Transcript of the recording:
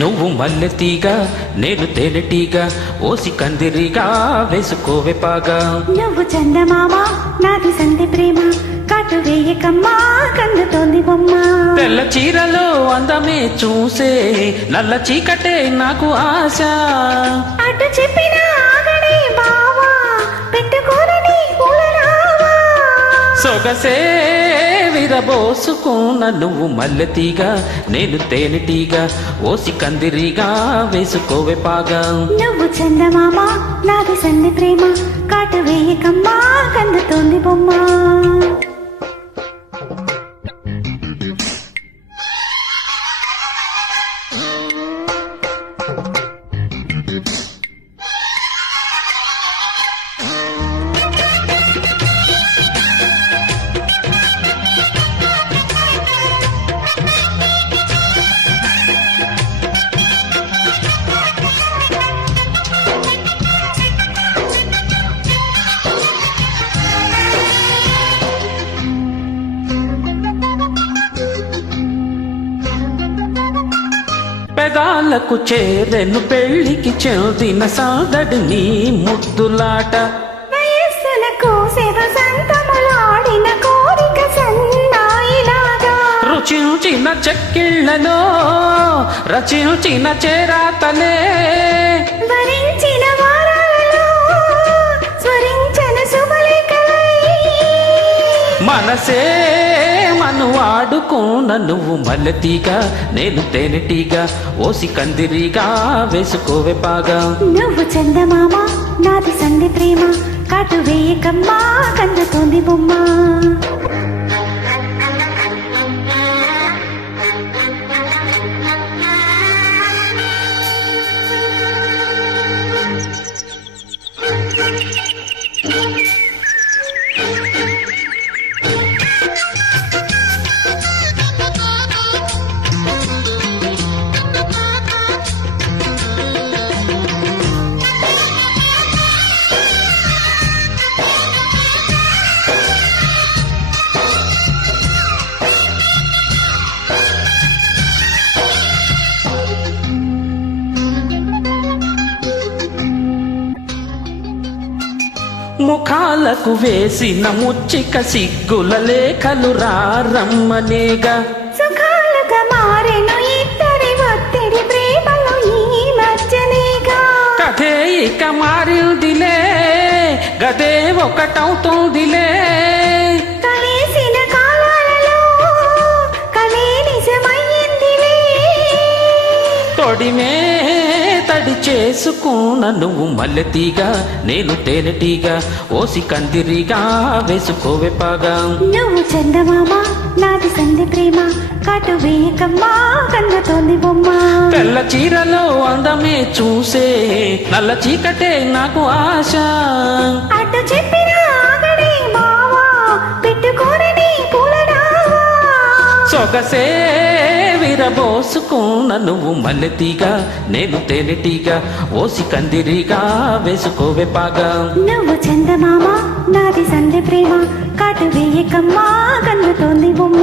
నువ్వు మల్లెతీగా నేను తేనెటీగా ఓసి కందిరిగా వేసుకోవే పాగా. నువ్వు చందమామ నాది సంధి ప్రేమ కాటు వేయకమ్మా కందుతోంది బొమ్మ. తెల్ల చీరలో అందమే చూసే నల్ల చీకటే నాకు ఆశ. అటు చెప్పిన ఆగడే బావా పెట్టుకోరని పూలరావా. సొగసే విరబోసుకున్న నువ్వు మల్లెతీగా నేను తేనెటీగా ఓసి కందిరిగా వేసుకోవే పాగా. నువ్వు చందమామ నాది సంధి ప్రేమ కాటు వేయకమ్మా కందుతోంది బొమ్మ. పెదాలకు చేరెను పెళ్లికి చెందిన సాదడి నీ ముద్దులాట. వయస్సులకు శివ సంతములాడిన కోరిక సన్నాయిలాగా. రుచించిన చెక్కిళ్లలో రచించిన చేరాతలే. వరించిన వారాలలో స్వరించన శుభలేఖలై. మనసే మను ఆడుకున్న నువ్వు మల్లెతీగా నేను తేనెటీగా ఓసి కందిరిగా వేసుకోవే పాగా. నువ్వు చందమామ నాది సంధి ప్రేమ కాటు వేయకమ్మా కందుతోంది బొమ్మ. ముఖాలకు వేసిన ముచ్చిక సిగ్గుల లేఖలు రమ్మనేగా. సుఖాలుగా మారెను ఇద్దరి ఒత్తిడి ప్రేమలు ఈ మధ్యనేగా. కథే ఇక మారిందిలే గదే ఒకటవుతుందిలే. కలిసిన కాలాలలో కలే నిజమయ్యిందిలే. తొడిమే తడి చేసుకున్న నువ్వు మల్లెతీగా నేను తేనెటీగా ఓసి కందిరిగా వేసుకోవే పాగా. నువ్వు చందమామ నాది సంధి ప్రేమ కాటు వేయకమ్మా కందుతోంది బొమ్మ. తెల్ల చీరలో అందమే చూసే నల్ల చీకటే నాకు ఆశ. అటు చెప్పిన ఆగడే బావా పెట్టుకోరని పూలరావా. సొగసే విరబోసుకున్న నువ్వు మల్లెతీగా నేను తేనెటీగా ఓసి కందిరిగా వేసుకోవే పాగా. నువ్వు చందమామ నాది సంధి ప్రేమ కాటు వేయకమ్మా కందుతోంది బొమ్మ.